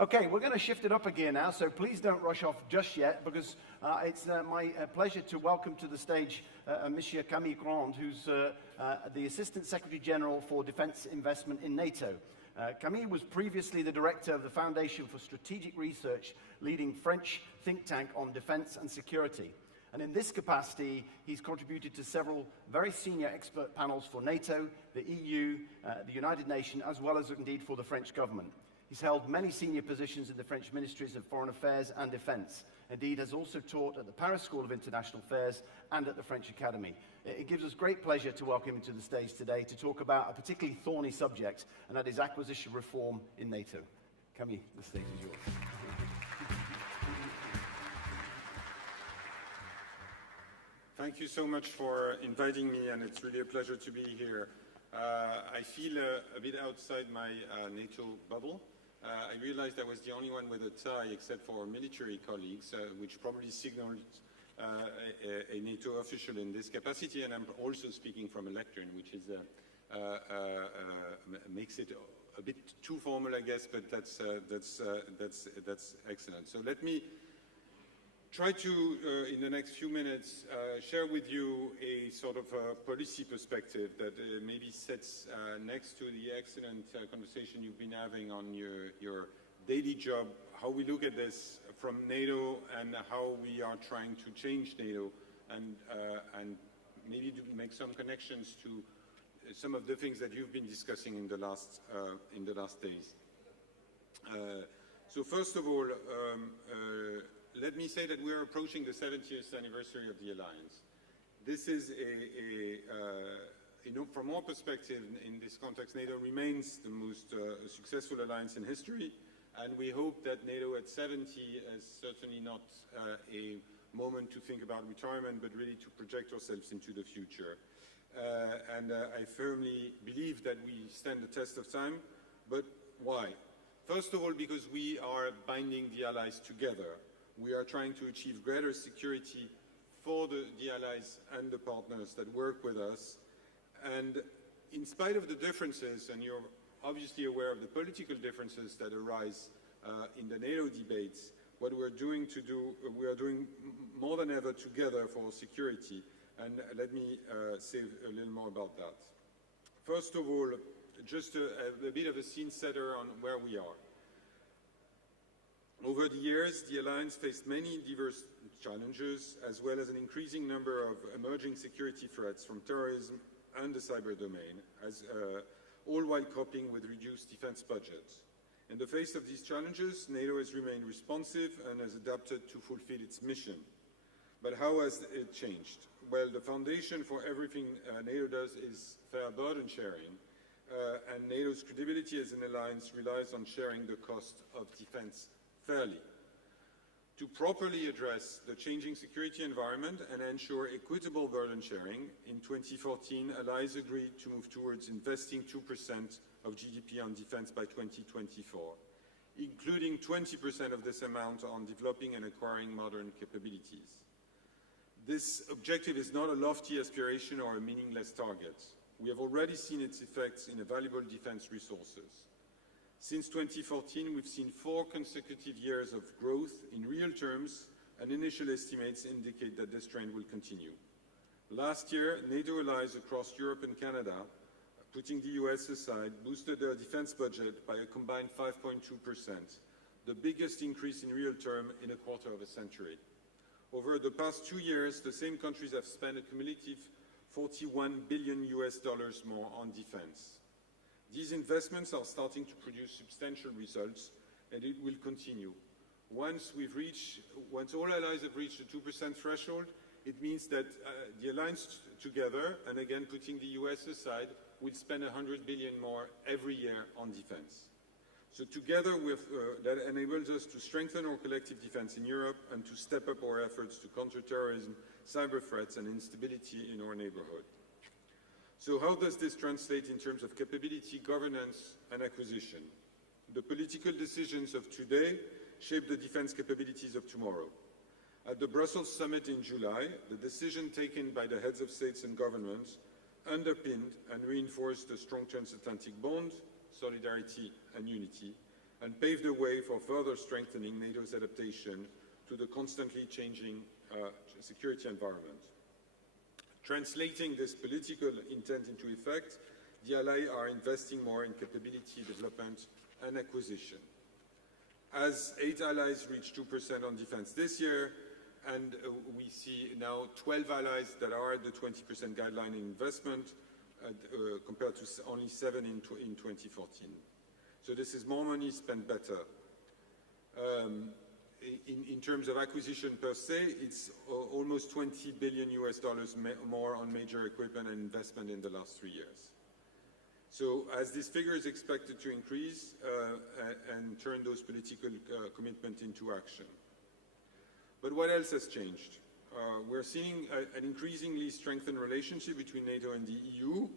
Okay, we're going to shift it up a gear now, so please don't rush off just yet, because it's my pleasure to welcome to the stage Monsieur Camille, who's the Assistant Secretary General for Defense Investment in NATO. Camille was previously the Director of the Foundation for Strategic Research, leading French think tank on defense and security. And in this capacity, he's contributed to several very senior expert panels for NATO, the EU, the United Nations, as well as indeed for the French government. He's held many senior positions in the French Ministries of Foreign Affairs and Defense. Indeed, has also taught at the Paris School of International Affairs and at the French Academy. It gives us great pleasure to welcome him to the stage today to talk about a particularly thorny subject, and that is acquisition reform in NATO. Camille, the stage is yours. Thank you so much for inviting me, and it's really a pleasure to be here. I feel a bit outside my NATO bubble. I realized I was the only one with a tie except for military colleagues, which probably signaled a NATO official in this capacity, and I'm also speaking from a lectern, which is makes it a bit too formal, I guess, but that's excellent. So let me try to, in the next few minutes, share with you a sort of policy perspective that maybe sits next to the excellent conversation you've been having on your daily job, how we look at this from NATO and how we are trying to change NATO, and maybe to make some connections to some of the things that you've been discussing in the last days. So first of all, let me say that we are approaching the 70th anniversary of the Alliance. This is from our perspective, in this context, NATO remains the most successful alliance in history, and we hope that NATO at 70 is certainly not a moment to think about retirement, but really to project ourselves into the future. And I firmly believe that we stand the test of time, but why? First of all, because we are binding the allies together. We are trying to achieve greater security for the allies and the partners that work with us. And in spite of the differences, and you're obviously aware of the political differences that arise in the NATO debates, what we are doing more than ever together for security. And let me say a little more about that. First of all, just a bit of a scene setter on where we are. Over the years, the Alliance faced many diverse challenges, as well as an increasing number of emerging security threats from terrorism and the cyber domain, all while coping with reduced defense budgets. In the face of these challenges, NATO has remained responsive and has adapted to fulfill its mission. But how has it changed? Well, the foundation for everything NATO does is fair burden sharing, and NATO's credibility as an alliance relies on sharing the cost of defense fairly. To properly address the changing security environment and ensure equitable burden sharing, in 2014, allies agreed to move towards investing 2% of GDP on defense by 2024, including 20% of this amount on developing and acquiring modern capabilities. This objective is not a lofty aspiration or a meaningless target. We have already seen its effects in valuable defense resources. Since 2014, we've seen 4 consecutive years of growth in real terms, and initial estimates indicate that this trend will continue. Last year, NATO allies across Europe and Canada, putting the US aside, boosted their defense budget by a combined 5.2%, the biggest increase in real terms in a quarter of a century. Over the past 2 years, the same countries have spent a cumulative $41 billion more on defense. These investments are starting to produce substantial results, and it will continue. Once all allies have reached the 2% threshold, it means that the alliance together, and again putting the US aside, will spend $100 billion more every year on defense. So together, that enables us to strengthen our collective defense in Europe and to step up our efforts to counter terrorism, cyber threats, and instability in our neighborhood. So how does this translate in terms of capability, governance, and acquisition? The political decisions of today shape the defense capabilities of tomorrow. At the Brussels summit in July, the decision taken by the heads of states and governments underpinned and reinforced the strong transatlantic bond, solidarity, and unity, and pave the way for further strengthening NATO's adaptation to the constantly changing security environment. Translating this political intent into effect, the Allies are investing more in capability development and acquisition. As 8 allies reach 2% on defense this year, and we see now 12 allies that are at the 20% guideline in investment, compared to only 7 in 2014. So this is more money spent better. In terms of acquisition per se, it's almost $20 billion more on major equipment and investment in the last 3 years. So as this figure is expected to increase and turn those political commitments into action. But what else has changed? We're seeing an increasingly strengthened relationship between NATO and the EU.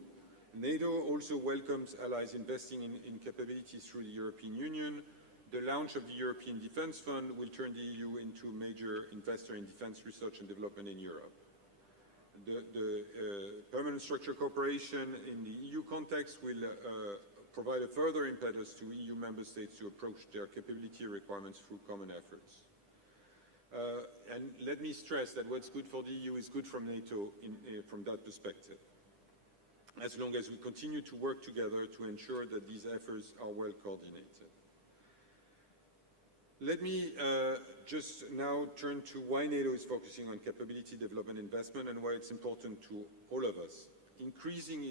NATO also welcomes allies investing in capabilities through the European Union. The launch of the European Defence Fund will turn the EU into a major investor in defence research and development in Europe. The permanent structured cooperation in the EU context will provide a further impetus to EU member states to approach their capability requirements through common efforts. And let me stress that what's good for the EU is good for NATO from that perspective, as long as we continue to work together to ensure that these efforts are well coordinated. Let me just now turn to why NATO is focusing on capability development investment and why it's important to all of us. Increasing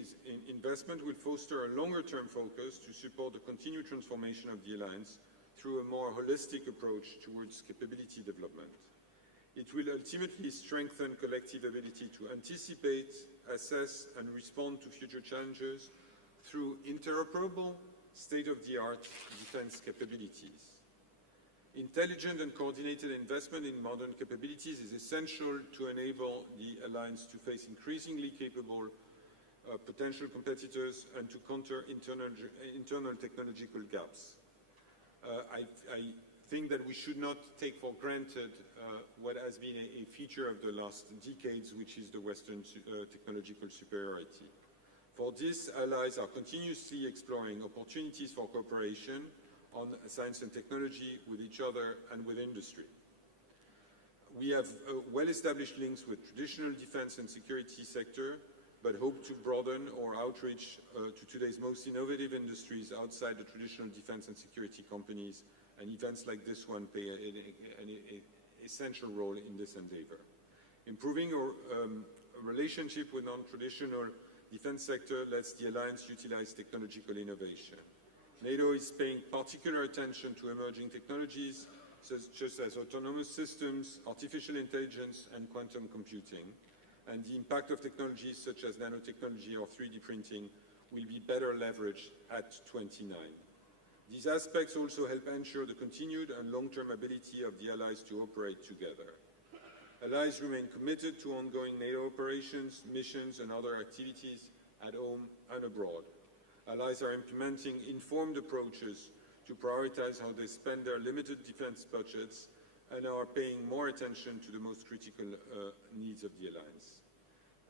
investment will foster a longer-term focus to support the continued transformation of the alliance through a more holistic approach towards capability development. It will ultimately strengthen collective ability to anticipate, assess, and respond to future challenges through interoperable, state-of-the-art defense capabilities. Intelligent and coordinated investment in modern capabilities is essential to enable the alliance to face increasingly capable potential competitors and to counter internal technological gaps. I think that we should not take for granted what has been a feature of the last decades, which is the Western technological superiority. For this, allies are continuously exploring opportunities for cooperation on science and technology with each other and with industry. We have well-established links with traditional defense and security sector, but hope to broaden our outreach to today's most innovative industries outside the traditional defense and security companies, and events like this one play an essential role in this endeavor. Improving our relationship with non-traditional defense sector lets the alliance utilize technological innovation. NATO is paying particular attention to emerging technologies such as autonomous systems, artificial intelligence, and quantum computing. And the impact of technologies such as nanotechnology or 3D printing will be better leveraged at 29. These aspects also help ensure the continued and long-term ability of the allies to operate together. Allies remain committed to ongoing NATO operations, missions, and other activities at home and abroad. Allies are implementing informed approaches to prioritize how they spend their limited defense budgets and are paying more attention to the most critical needs of the alliance.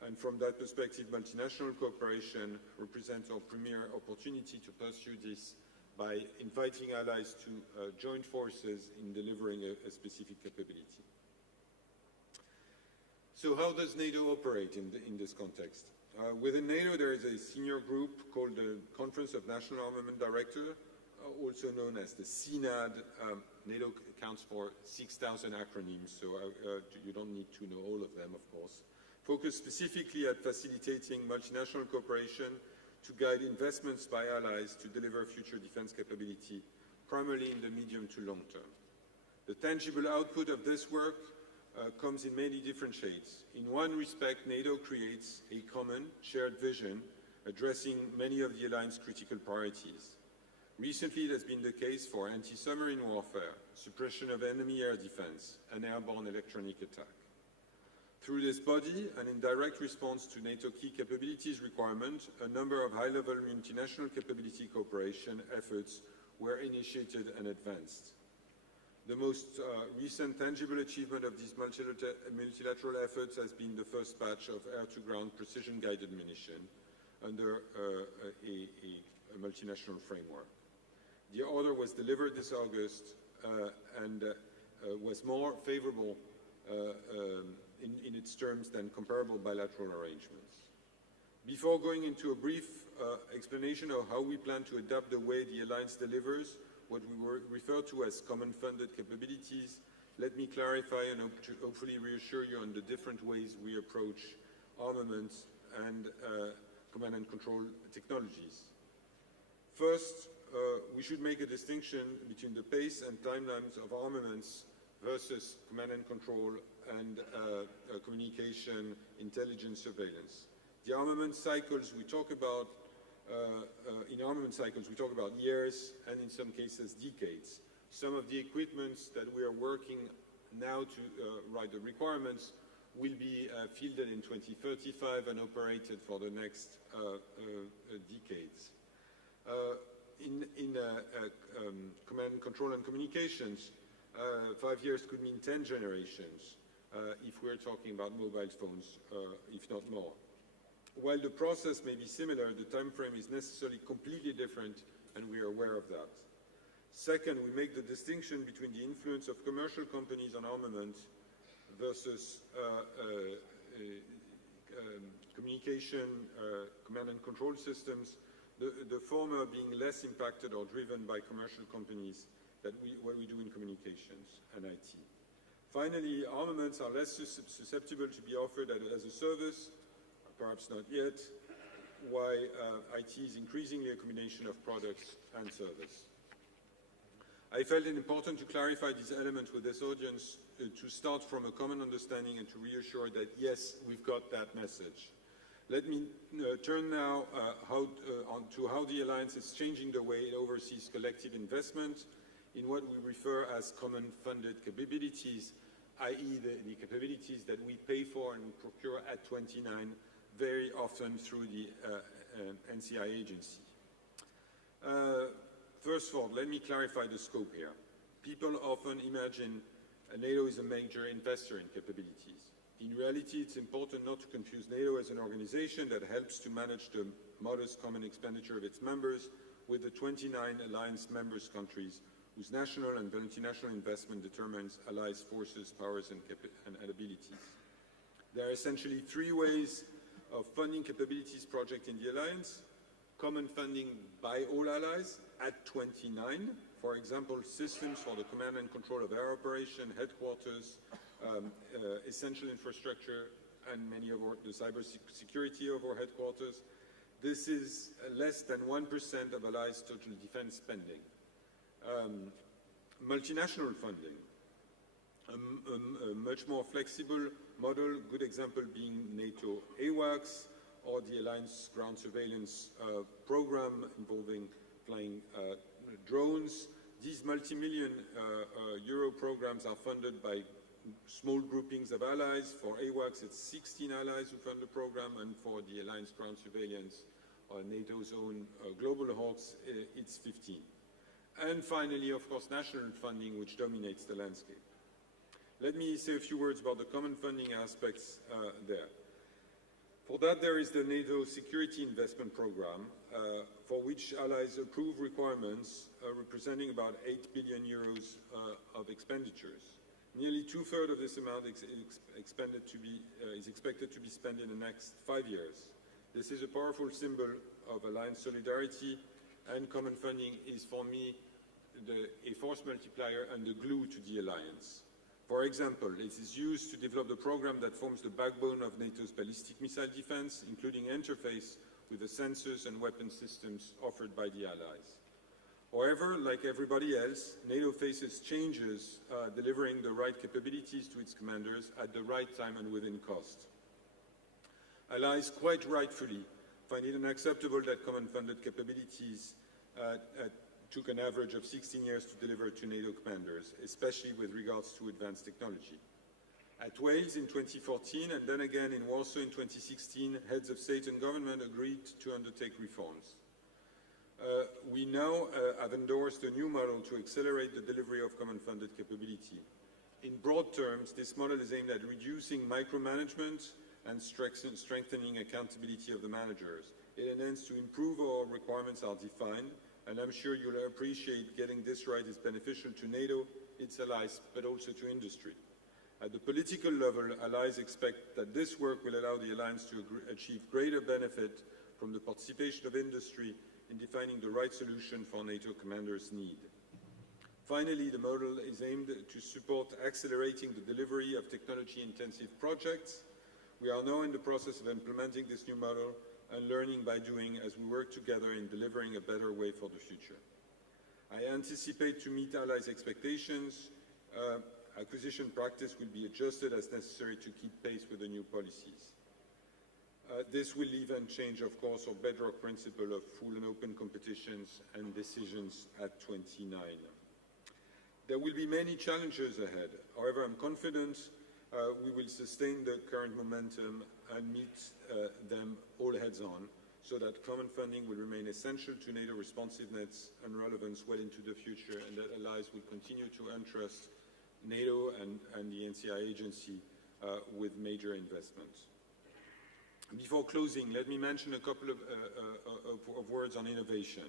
And from that perspective, multinational cooperation represents our premier opportunity to pursue this by inviting allies to join forces in delivering a specific capability. So how does NATO operate in this context? Within NATO, there is a senior group called the Conference of National Armament Directors, also known as the CNAD. NATO accounts for 6,000 acronyms, so you don't need to know all of them, of course. Focused specifically at facilitating multinational cooperation to guide investments by allies to deliver future defense capability, primarily in the medium to long term. The tangible output of this work comes in many different shades. In one respect, NATO creates a common, shared vision addressing many of the alliance's critical priorities. Recently, it has been the case for anti-submarine warfare, suppression of enemy air defense, and airborne electronic attack. Through this body, and in direct response to NATO key capabilities requirement, a number of high-level multinational capability cooperation efforts were initiated and advanced. The most recent tangible achievement of these multilateral efforts has been the first batch of air-to-ground precision-guided munition under a multinational framework. The order was delivered this August and was more favorable in its terms than comparable bilateral arrangements. Before going into a brief explanation of how we plan to adapt the way the Alliance delivers what we refer to as common funded capabilities, let me clarify and hopefully reassure you on the different ways we approach armaments and command and control technologies. First, we should make a distinction between the pace and timelines of armaments versus command and control and communication, intelligence, surveillance. The armament cycles we talk about, in armament cycles we talk about years and in some cases decades. Some of the equipments that we are working now to write the requirements will be fielded in 2035 and operated for the next decades. In command, control and communications, 5 years could mean 10 generations if we're talking about mobile phones, if not more. While the process may be similar, the time frame is necessarily completely different, and we are aware of that. Second, we make the distinction between the influence of commercial companies on armament versus communication, command and control systems, the former being less impacted or driven by commercial companies than what we do in communications and IT. Finally, armaments are less susceptible to be offered as a service, perhaps not yet, why IT is increasingly a combination of products and service. I felt it important to clarify these elements with this audience to start from a common understanding and to reassure that, yes, we've got that message. Let me turn now on to how the Alliance is changing the way it oversees collective investment in what we refer as common funded capabilities, i.e. the capabilities that we pay for and procure at 29, very often through the NCIA agency. First of all, let me clarify the scope here. People often imagine NATO is a major investor in capabilities. In reality, it's important not to confuse NATO as an organization that helps to manage the modest common expenditure of its members with the 29 alliance members countries whose national and multinational investment determines allies' forces, powers, and abilities. There are essentially three ways of funding capabilities projects in the alliance. Common funding by all allies at 29, for example, systems for the command and control of air operation, headquarters, essential infrastructure, and many of the cyber security of our headquarters. This is less than 1% of allies' total defense spending. Multinational funding, a much more flexible model, good example being NATO AWACS, or the Alliance ground surveillance program involving flying drones. These multi-million euro programs are funded by small groupings of allies. For AWACS, it's 16 allies who fund the program, and for the Alliance ground surveillance, or NATO's own global hawks, it's 15. And finally, of course, national funding, which dominates the landscape. Let me say a few words about the common funding aspects there. For that, there is the NATO Security Investment Program, for which allies approve requirements representing about 8 billion euros of expenditures. Nearly two-thirds of this amount is expected to be spent in the next 5 years. This is a powerful symbol of alliance solidarity, and common funding is, for me, a force multiplier and the glue to the alliance. For example, it is used to develop the program that forms the backbone of NATO's ballistic missile defense, including interface with the sensors and weapon systems offered by the allies. However, like everybody else, NATO faces changes delivering the right capabilities to its commanders at the right time and within cost. Allies, quite rightfully, find it unacceptable that common funded capabilities took an average of 16 years to deliver to NATO commanders, especially with regards to advanced technology. At Wales in 2014 and then again in Warsaw in 2016, heads of state and government agreed to undertake reforms. We now have endorsed a new model to accelerate the delivery of common funded capability. In broad terms, this model is aimed at reducing micromanagement and strengthening accountability of the managers. It intends to improve how requirements are defined, and I'm sure you'll appreciate getting this right is beneficial to NATO, its allies, but also to industry. At the political level, allies expect that this work will allow the alliance to achieve greater benefit from the participation of industry in defining the right solution for NATO commanders' need. Finally, the model is aimed to support accelerating the delivery of technology-intensive projects. We are now in the process of implementing this new model and learning by doing as we work together in delivering a better way for the future. I anticipate to meet allies' expectations. Acquisition practice will be adjusted as necessary to keep pace with the new policies. This will even change, of course, our bedrock principle of full and open competitions and decisions at 29. There will be many challenges ahead. However, I'm confident we will sustain the current momentum and meet them all heads on, so that common funding will remain essential to NATO responsiveness and relevance well into the future, and that allies will continue to entrust NATO and the NCIA agency with major investments. Before closing, let me mention a couple of words on innovation.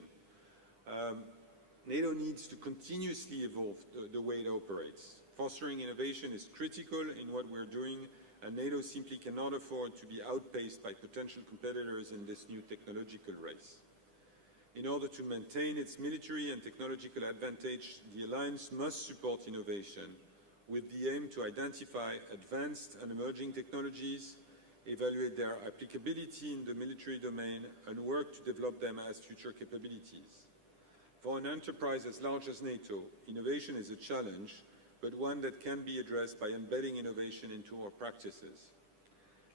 NATO needs to continuously evolve the way it operates. Fostering innovation is critical in what we're doing, and NATO simply cannot afford to be outpaced by potential competitors in this new technological race. In order to maintain its military and technological advantage, the alliance must support innovation with the aim to identify advanced and emerging technologies, evaluate their applicability in the military domain, and work to develop them as future capabilities. For an enterprise as large as NATO, innovation is a challenge, but one that can be addressed by embedding innovation into our practices.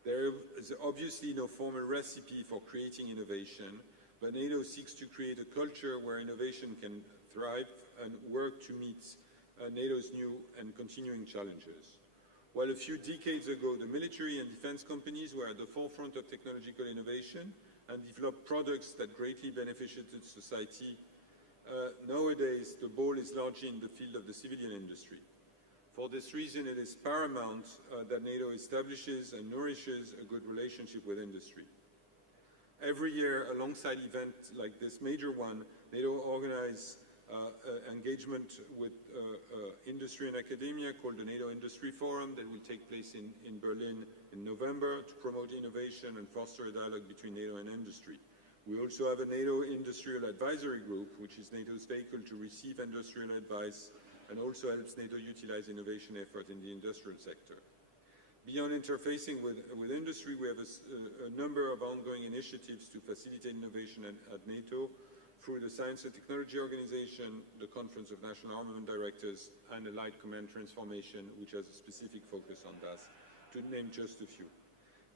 There is obviously no formal recipe for creating innovation, but NATO seeks to create a culture where innovation can thrive and work to meet NATO's new and continuing challenges. While a few decades ago, the military and defense companies were at the forefront of technological innovation and developed products that greatly benefited society, nowadays the ball is largely in the field of the civilian industry. For this reason, it is paramount that NATO establishes and nourishes a good relationship with industry. Every year, alongside events like this major one, NATO organizes engagement with industry and academia called the NATO Industry Forum that will take place in Berlin in November to promote innovation and foster a dialogue between NATO and industry. We also have a NATO Industrial Advisory Group, which is NATO's vehicle to receive industrial advice and also helps NATO utilize innovation effort in the industrial sector. Beyond interfacing with industry, we have a number of ongoing initiatives to facilitate innovation at NATO through the Science and Technology Organization, the Conference of National Armament Directors, and Allied Command Transformation, which has a specific focus on that, to name just a few.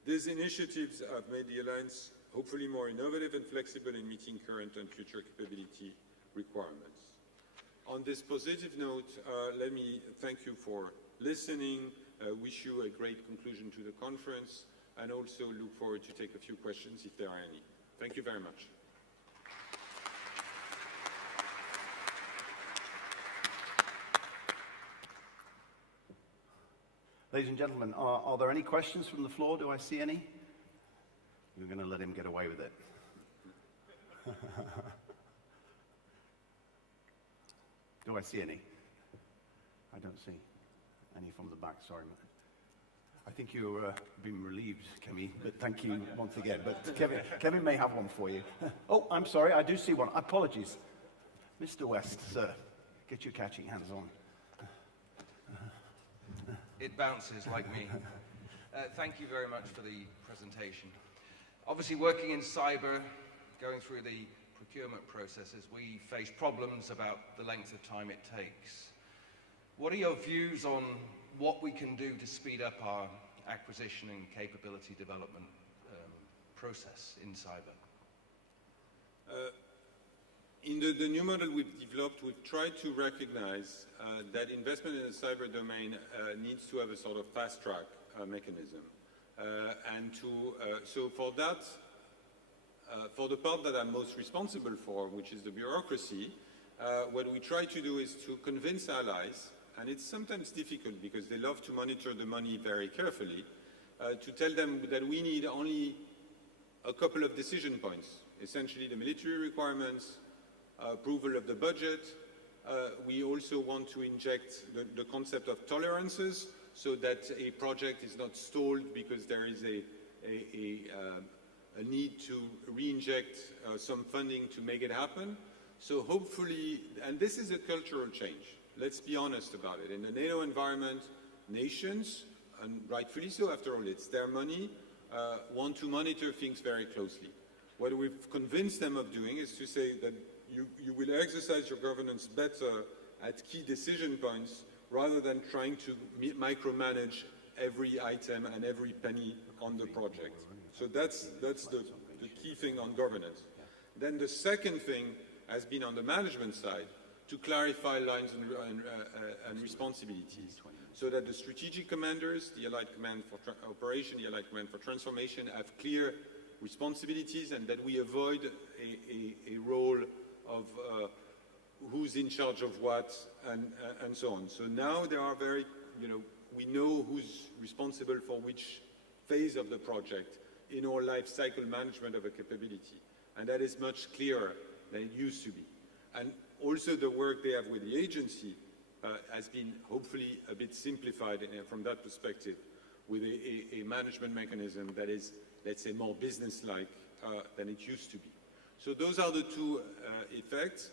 These initiatives have made the Alliance hopefully more innovative and flexible in meeting current and future capability requirements. On this positive note, let me thank you for listening, wish you a great conclusion to the conference, and also look forward to take a few questions if there are any. Thank you very much. Ladies and gentlemen, are there any questions from the floor? Do I see any? You're going to let him get away with it. Do I see any? I don't see any from the back, sorry. I think you're being relieved, Camille, but thank you once again. But Kevin may have one for you. Oh, I'm sorry, I do see one. Apologies. Mr. West, sir, get your catching hands on. It bounces like me. Thank you very much for the presentation. Obviously, working in cyber, going through the procurement processes, we face problems about the length of time it takes. What are your views on what we can do to speed up our acquisition and capability development process in cyber? In the new model we've developed, we've tried to recognize that investment in the cyber domain needs to have a sort of fast-track mechanism. So for that, for the part that I'm most responsible for, which is the bureaucracy, what we try to do is to convince allies, and it's sometimes difficult because they love to monitor the money very carefully, to tell them that we need only a couple of decision points, essentially the military requirements, approval of the budget. We also want to inject the concept of tolerances so that a project is not stalled because there is a need to re-inject some funding to make it happen. So hopefully, and this is a cultural change, let's be honest about it. In the NATO environment, nations, and rightfully so, after all, it's their money, want to monitor things very closely. What we've convinced them of doing is to say that you will exercise your governance better at key decision points rather than trying to micromanage every item and every penny on the project. So that's the key thing on governance. Then the second thing has been on the management side to clarify lines and responsibilities so that the strategic commanders, the Allied Command for Operation, the Allied Command for Transformation have clear responsibilities and that we avoid a role of who's in charge of what and so on. So now there are very, we know who's responsible for which phase of the project in our life cycle management of a capability. And that is much clearer than it used to be. And also the work they have with the agency has been hopefully a bit simplified from that perspective with a management mechanism that is, let's say, more business-like than it used to be. So those are the two effects.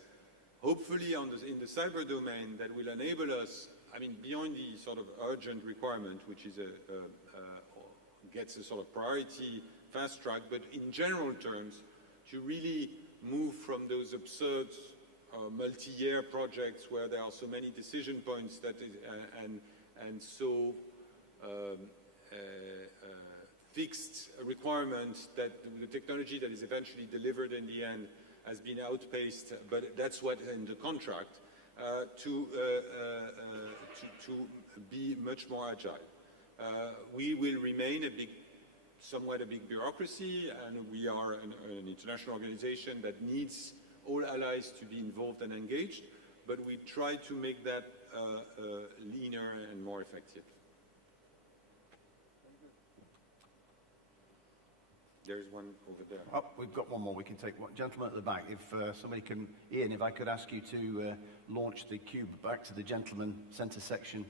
Hopefully in the cyber domain that will enable us, beyond the sort of urgent requirement, which is gets a sort of priority fast track, but in general terms, to really move from those absurd multi-year projects where there are so many decision points that is, and so fixed requirements that the technology that is eventually delivered in the end has been outpaced, but that's what in the contract, to be much more agile. We will remain somewhat a big bureaucracy, and we are an international organization that needs all allies to be involved and engaged, but we try to make that leaner and more effective. There's one over there. Oh, we've got one more. We can take one. Gentleman at the back, if somebody can, Ian, if I could ask you to launch the cube back to the gentleman center section.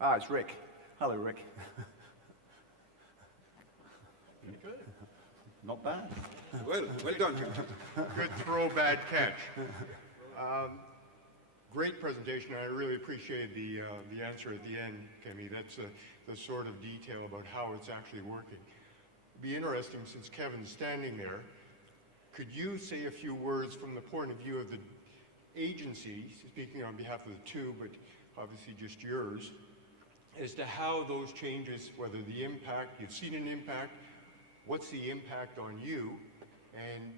Ah, it's Rick. Hello, Rick. Good. Not bad. Well done. Good throw, bad catch. Great presentation. I really appreciated the answer at the end, Camille. That's the sort of detail about how it's actually working. It'd be interesting, since Kevin's standing there, could you say a few words from the point of view of the agency, speaking on behalf of the two, but obviously just yours, as to how those changes, whether the impact, you've seen an impact, what's the impact on you, and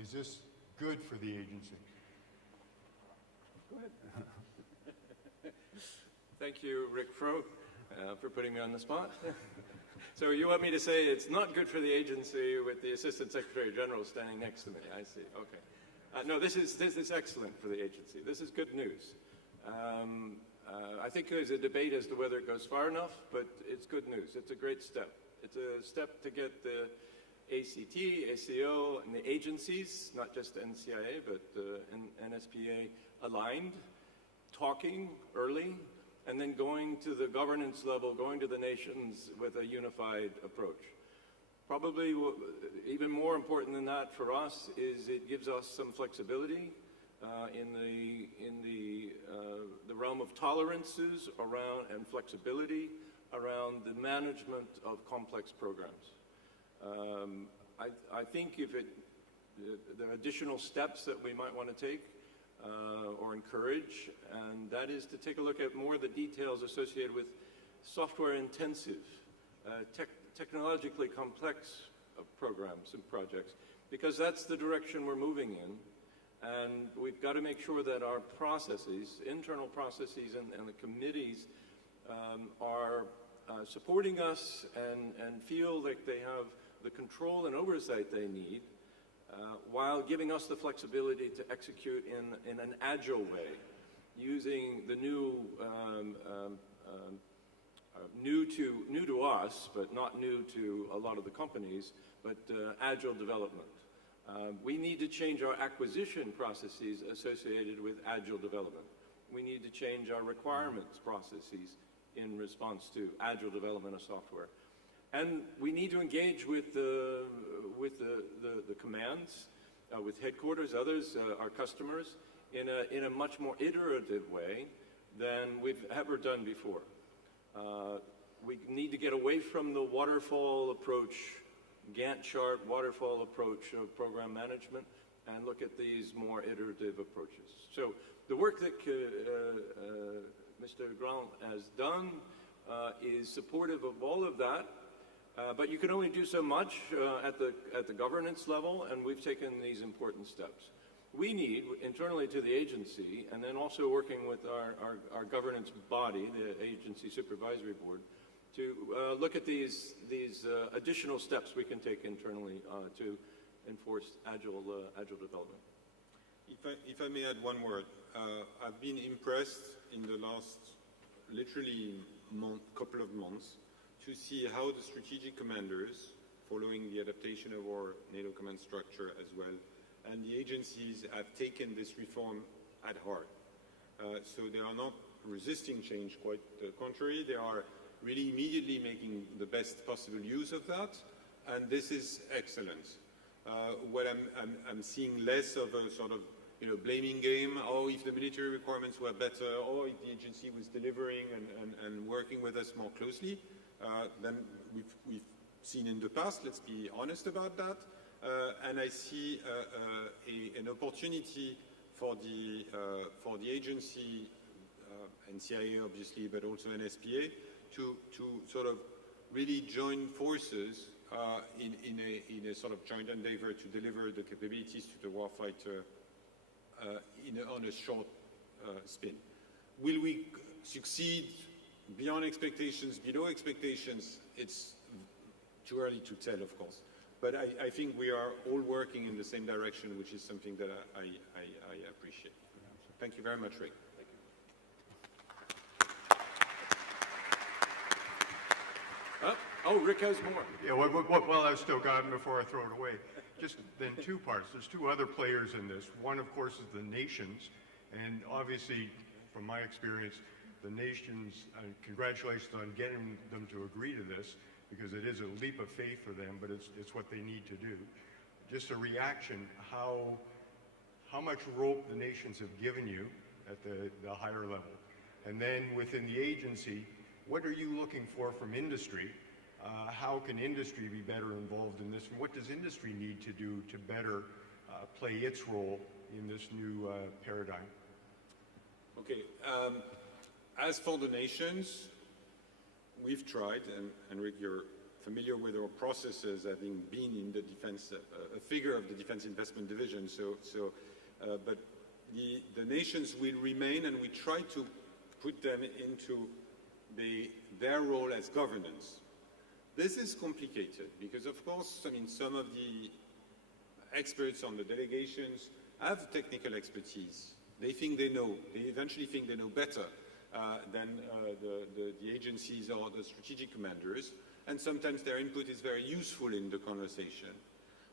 is this good for the agency? Go ahead. Thank you, Rick Froh, for putting me on the spot. So you want me to say it's not good for the agency with the Assistant Secretary General standing next to me? I see, okay. No, this is excellent for the agency. This is good news. I think there's a debate as to whether it goes far enough, but it's good news. It's a great step. It's a step to get the ACT, ACO, and the agencies, not just NCIA, but NSPA, aligned, talking early, and then going to the governance level, going to the nations with a unified approach. Probably even more important than that for us is it gives us some flexibility in the realm of tolerances around and flexibility around the management of complex programs. I think the additional steps that we might want to take or encourage, and that is to take a look at more of the details associated with software-intensive, technologically complex programs and projects, because that's the direction we're moving in. And we've got to make sure that our processes, internal processes and the committees are supporting us and feel like they have the control and oversight they need while giving us the flexibility to execute in an agile way, using the new to us, but not new to a lot of the companies, but agile development. We need to change our acquisition processes associated with agile development. We need to change our requirements processes in response to agile development of software. And we need to engage with the commands, with headquarters, others, our customers, in a much more iterative way than we've ever done before. We need to get away from the waterfall approach, Gantt chart waterfall approach of program management, and look at these more iterative approaches. So the work that Mr. Grand has done is supportive of all of that, but you can only do so much at the governance level, and we've taken these important steps. We need, internally to the agency, and then also working with our governance body, the Agency Supervisory Board, to look at these additional steps we can take internally to enforce agile development. If I may add one word, I've been impressed in the last literally couple of months to see how the strategic commanders, following the adaptation of our NATO command structure as well, and the agencies have taken this reform at heart. So they are not resisting change, quite the contrary. They are really immediately making the best possible use of that, and this is excellent. What I'm seeing less of a sort of blaming game, or if the military requirements were better, or if the agency was delivering and working with us more closely than we've seen in the past. Let's be honest about that. And I see an opportunity for the agency, NCIA obviously, but also NSPA, to sort of really join forces in a sort of joint endeavor to deliver the capabilities to the warfighter on a short spin. Will we succeed beyond expectations, below expectations? It's too early to tell, of course. But I think we are all working in the same direction, which is something that I appreciate. Thank you very much, Rick. Thank you. Oh, Rick has more. Yeah, well, I've still got it before I throw it away. Just then two parts. There's two other players in this. One, of course, is the nations. And obviously, from my experience, the nations, congratulations on getting them to agree to this, because it is a leap of faith for them, but it's what they need to do. Just a reaction, how much rope the nations have given you at the higher level. And then within the agency, what are you looking for from industry? How can industry be better involved in this? And what does industry need to do to better play its role in this new paradigm? Okay. As for the nations, we've tried, and Rick, you're familiar with our processes, having been in the defense, a figure of the Defense Investment Division. But the nations will remain, and we try to put them into their role as governance. This is complicated because, of course, I mean, some of the experts on the delegations have technical expertise. They think they know. They eventually think they know better than the agencies or the strategic commanders, and sometimes their input is very useful in the conversation.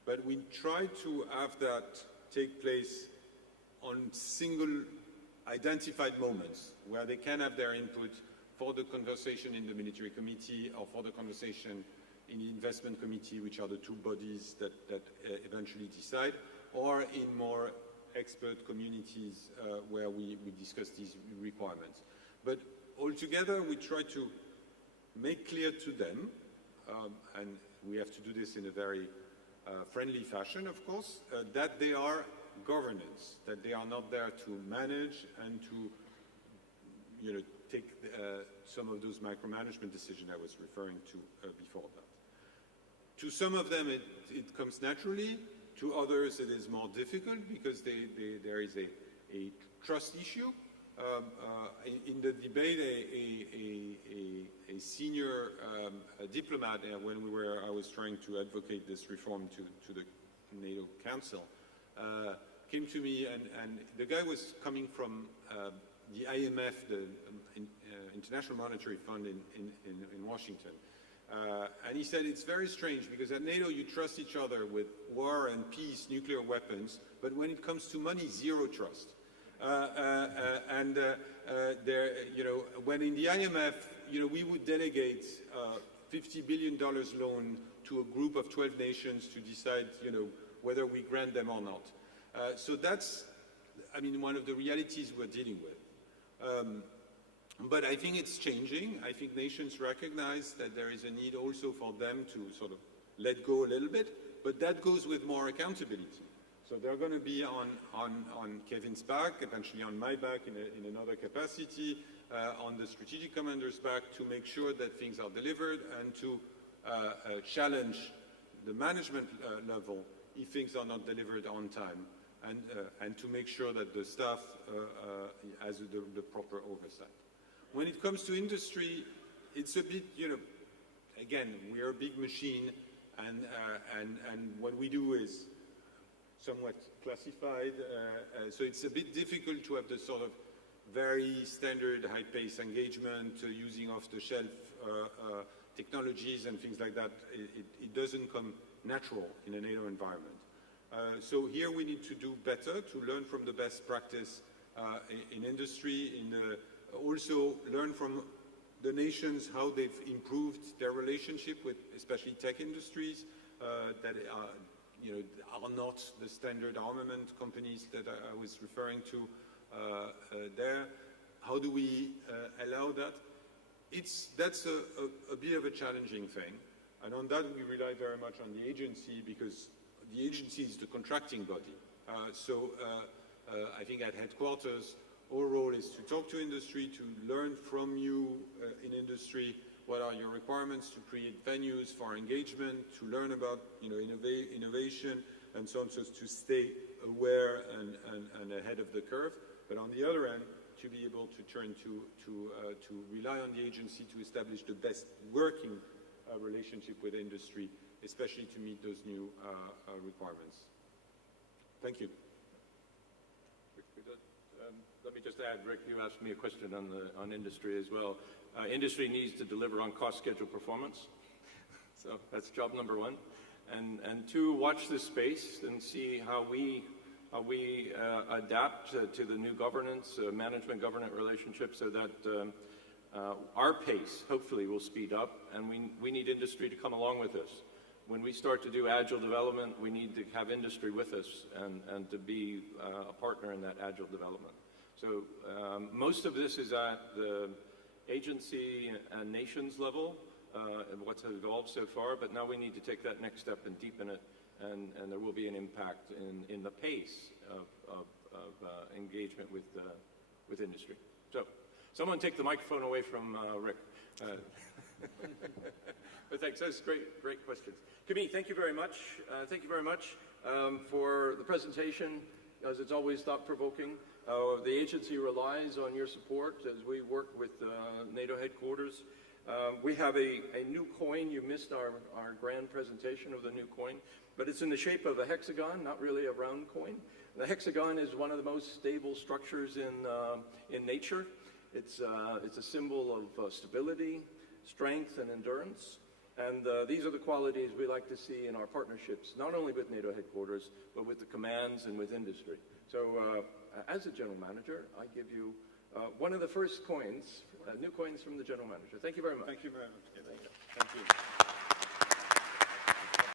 But we try to have that take place on single identified moments where they can have their input for the conversation in the military committee or for the conversation in the investment committee, which are the two bodies that eventually decide, or in more expert communities where we discuss these requirements. But altogether, we try to make clear to them, and we have to do this in a very friendly fashion, of course, that they are governance, that they are not there to manage and to take some of those micromanagement decisions I was referring to before that. To some of them, it comes naturally. To others, it is more difficult because there is a trust issue. In the debate, a senior diplomat, when I was trying to advocate this reform to the NATO Council, came to me, and the guy was coming from the IMF, the International Monetary Fund in Washington. And he said it's very strange because at NATO you trust each other with war and peace, nuclear weapons, but when it comes to money, zero trust. When in the IMF, we would delegate $50 billion loan to a group of 12 nations to decide, whether we grant them or not. So that's, one of the realities we're dealing with. But I think it's changing. I think nations recognize that there is a need also for them to sort of let go a little bit, but that goes with more accountability. So they're going to be on Kevin's back, eventually on my back in another capacity, on the strategic commander's back to make sure that things are delivered and to challenge the management level if things are not delivered on time, and to make sure that the staff has the proper oversight. When it comes to industry, it's a bit, again, we are a big machine, and what we do is somewhat classified, so it's a bit difficult to have the sort of very standard high-paced engagement using off-the-shelf technologies and things like that. It doesn't come natural in a NATO environment. So here we need to do better, to learn from the best practice in industry, also learn from the nations how they've improved their relationship with especially tech industries that are not the standard armament companies that I was referring to there. How do we allow that? That's a bit of a challenging thing. And on that, we rely very much on the agency because the agency is the contracting body. I think at headquarters, our role is to talk to industry, to learn from you in industry, what are your requirements to create venues for engagement, to learn about innovation, and so on, so to stay aware and ahead of the curve. But on the other end, to be able to turn to rely on the agency to establish the best working relationship with industry, especially to meet those new requirements. Thank you. Let me just add, Rick, you asked me a question on industry as well. Industry needs to deliver on cost, schedule, performance. So that's job number one. And two, watch this space and see how we adapt to the new governance, management-government relationship so that our pace, hopefully, will speed up, and we need industry to come along with us. When we start to do agile development, we need to have industry with us and to be a partner in that agile development. So most of this is at the agency and nations level, and what's evolved so far, but now we need to take that next step and deepen it, and there will be an impact in the pace of engagement with industry. So someone take the microphone away from Rick. But thanks, those great questions. Camille, thank you very much. Thank you very much for the presentation, as it's always thought-provoking. The agency relies on your support as we work with NATO headquarters. We have a new coin. You missed our grand presentation of the new coin, but it's in the shape of a hexagon, not really a round coin. The hexagon is one of the most stable structures in nature. It's a symbol of stability, strength, and endurance. And these are the qualities we like to see in our partnerships, not only with NATO headquarters, but with the commands and with industry. So as a general manager, I give you one of the first coins, new coins from the general manager. Thank you very much. Thank you very much. Thank you.